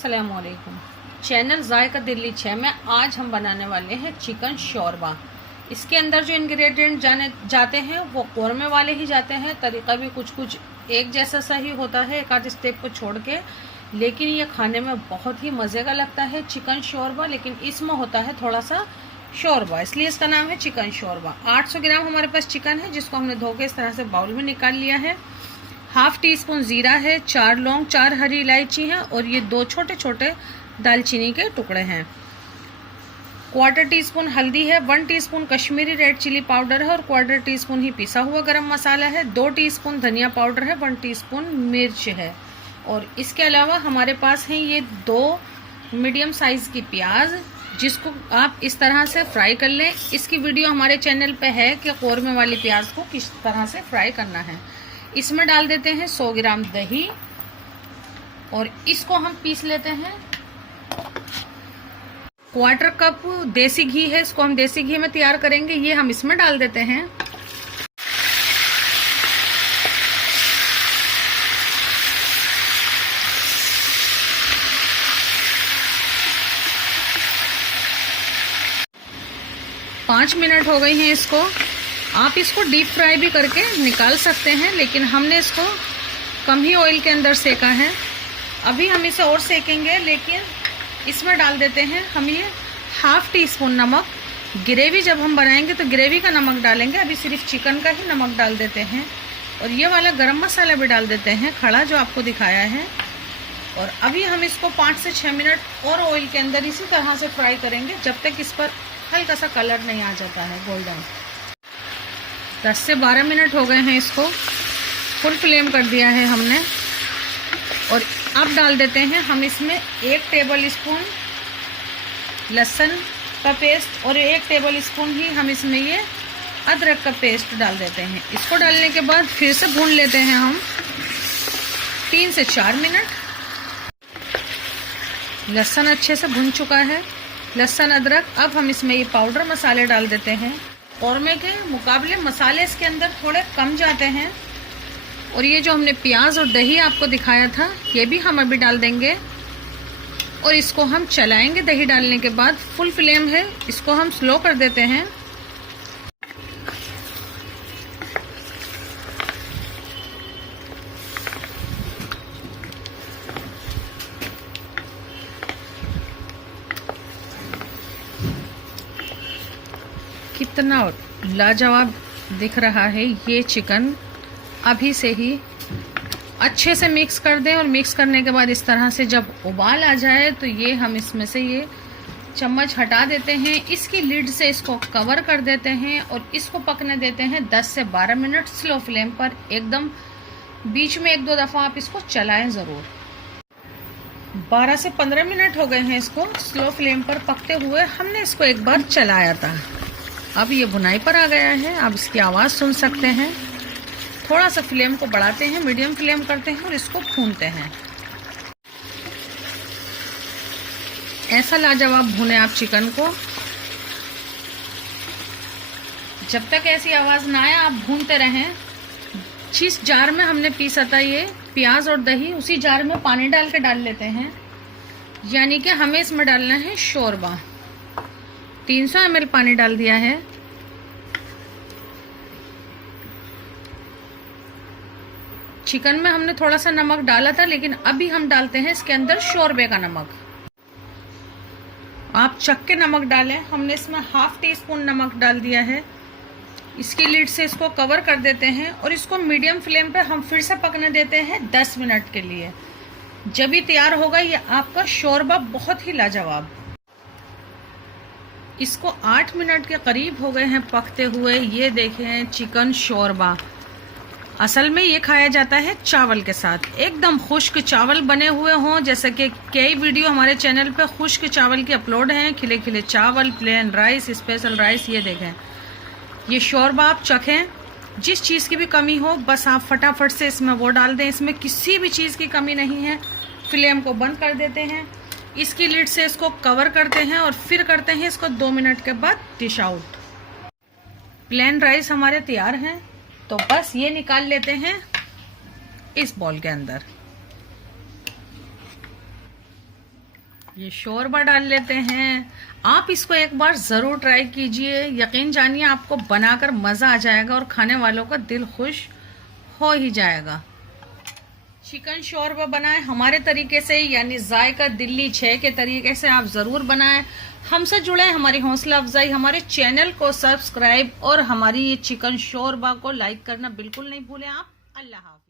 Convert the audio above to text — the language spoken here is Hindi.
अस्सलामुअलैकुम। चैनल जायका दिल्ली 6 में आज हम बनाने वाले हैं चिकन शोरबा। इसके अंदर जो इंग्रेडिएंट जाते हैं वो कौरमे वाले ही जाते हैं। तरीका भी कुछ एक जैसा सा ही होता है, एक आध स्टेप को छोड़ के, लेकिन ये खाने में बहुत ही मज़े का लगता है चिकन शोरबा। लेकिन इसमें होता है थोड़ा सा शोरबा, इसलिए इसका नाम है चिकन शोरबा। 800 ग्राम हमारे पास चिकन है, जिसको हमने धो के इस तरह से बाउल में निकाल लिया है। हाफ टी स्पून जीरा है, 4 लौंग, 4 हरी इलायची है और ये 2 छोटे छोटे दालचीनी के टुकड़े हैं। 1/4 टीस्पून हल्दी है, 1 teaspoon Kashmiri red chilli powder है और 1/4 टीस्पून ही पिसा हुआ गरम मसाला है। 2 टीस्पून धनिया पाउडर है, 1 टीस्पून मिर्च है। और इसके अलावा हमारे पास हैं ये 2 मीडियम साइज की प्याज, जिसको आप इस तरह से फ्राई कर लें। इसकी वीडियो हमारे चैनल पे है कि कौरमे वाली प्याज को किस तरह से फ्राई करना है। इसमें डाल देते हैं 100 ग्राम दही और इसको हम पीस लेते हैं। 1/4 कप देसी घी है, इसको हम देसी घी में तैयार करेंगे, ये हम इसमें डाल देते हैं। पाँच मिनट हो गई हैं इसको। आप इसको डीप फ्राई भी करके निकाल सकते हैं, लेकिन हमने इसको कम ही ऑयल के अंदर सेका है। अभी हम इसे और सेकेंगे, लेकिन इसमें डाल देते हैं हम ये हाफ टी स्पून नमक। ग्रेवी जब हम बनाएंगे तो ग्रेवी का नमक डालेंगे, अभी सिर्फ चिकन का ही नमक डाल देते हैं। और ये वाला गरम मसाला भी डाल देते हैं खड़ा, जो आपको दिखाया है। और अभी हम इसको 5 से 6 मिनट और ऑयल के अंदर इसी तरह से फ्राई करेंगे, जब तक इस पर हल्का सा कलर नहीं आ जाता है गोल्डन। 10 से 12 मिनट हो गए हैं, इसको फुल फ्लेम कर दिया है हमने। और अब डाल देते हैं हम इसमें 1 टेबल स्पून लहसुन का पेस्ट और 1 टेबल स्पून ही हम इसमें ये अदरक का पेस्ट डाल देते हैं। इसको डालने के बाद फिर से भून लेते हैं हम 3 से 4 मिनट। लहसुन अच्छे से भुन चुका है, लहसुन अदरक। अब हम इसमें ये पाउडर मसाले डाल देते हैं। कौरमे के मुकाबले मसाले इसके अंदर थोड़े कम जाते हैं। और ये जो हमने प्याज और दही आपको दिखाया था, ये भी हम अभी डाल देंगे और इसको हम चलाएंगे। दही डालने के बाद फुल फ्लेम है, इसको हम स्लो कर देते हैं। कितना लाजवाब दिख रहा है ये चिकन। अभी से ही अच्छे से मिक्स कर दें और मिक्स करने के बाद इस तरह से जब उबाल आ जाए तो ये हम इसमें से ये चम्मच हटा देते हैं। इसकी लिड से इसको कवर कर देते हैं और इसको पकने देते हैं 10 से 12 मिनट स्लो फ्लेम पर। एकदम बीच में 1-2 दफ़ा आप इसको चलाएं ज़रूर। 12 से 15 मिनट हो गए हैं इसको स्लो फ्लेम पर पकते हुए। हमने इसको एक बार चलाया था, अब ये भुनाई पर आ गया है। आप इसकी आवाज़ सुन सकते हैं। थोड़ा सा फ्लेम को बढ़ाते हैं, मीडियम फ्लेम करते हैं और इसको भूनते हैं। ऐसा लाजवाब भुने आप चिकन को, जब तक ऐसी आवाज़ ना आए आप भूनते रहें। जिस जार में हमने पीसा था ये प्याज और दही, उसी जार में पानी डाल के डाल लेते हैं। यानी कि हमें इसमें डालना है शोरबा। 300 ml पानी डाल दिया है। चिकन में हमने थोड़ा सा नमक डाला था, लेकिन अभी हम डालते हैं इसके अंदर शोरबे का नमक। आप चख के नमक डालें, हमने इसमें हाफ टी स्पून नमक डाल दिया है। इसकी लिड से इसको कवर कर देते हैं और इसको मीडियम फ्लेम पे हम फिर से पकने देते हैं 10 मिनट के लिए। जब ये तैयार होगा ये आपका शोरबा बहुत ही लाजवाब। इसको 8 मिनट के करीब हो गए हैं पकते हुए। ये देखें चिकन शोरबा। असल में ये खाया जाता है चावल के साथ, एकदम खुश्क चावल बने हुए हों। जैसे कि कई वीडियो हमारे चैनल पे खुश्क चावल की अपलोड हैं, खिले खिले चावल, प्लेन राइस, स्पेशल राइस। ये देखें ये शोरबा आप चखें। जिस चीज़ की भी कमी हो बस आप फटाफट से इसमें वो डाल दें। इसमें किसी भी चीज़ की कमी नहीं है। फ्लेम को बंद कर देते हैं, इसकी लिड से इसको कवर करते हैं और फिर करते हैं इसको 2 मिनट के बाद डिश आउट। प्लेन राइस हमारे तैयार हैं, तो बस ये निकाल लेते हैं इस बॉल के अंदर। ये शोरबा डाल लेते हैं। आप इसको एक बार ज़रूर ट्राई कीजिए, यकीन जानिए आपको बनाकर मज़ा आ जाएगा और खाने वालों का दिल खुश हो ही जाएगा। चिकन शोरबा बनाएं हमारे तरीके से, यानी जायका दिल्ली 6 के तरीके से आप ज़रूर बनाएं। हमसे जुड़े, हमारी हौसला अफजाई, हमारे चैनल को सब्सक्राइब और हमारी ये चिकन शोरबा को लाइक करना बिल्कुल नहीं भूलें आप। अल्लाह हाफ़िज़।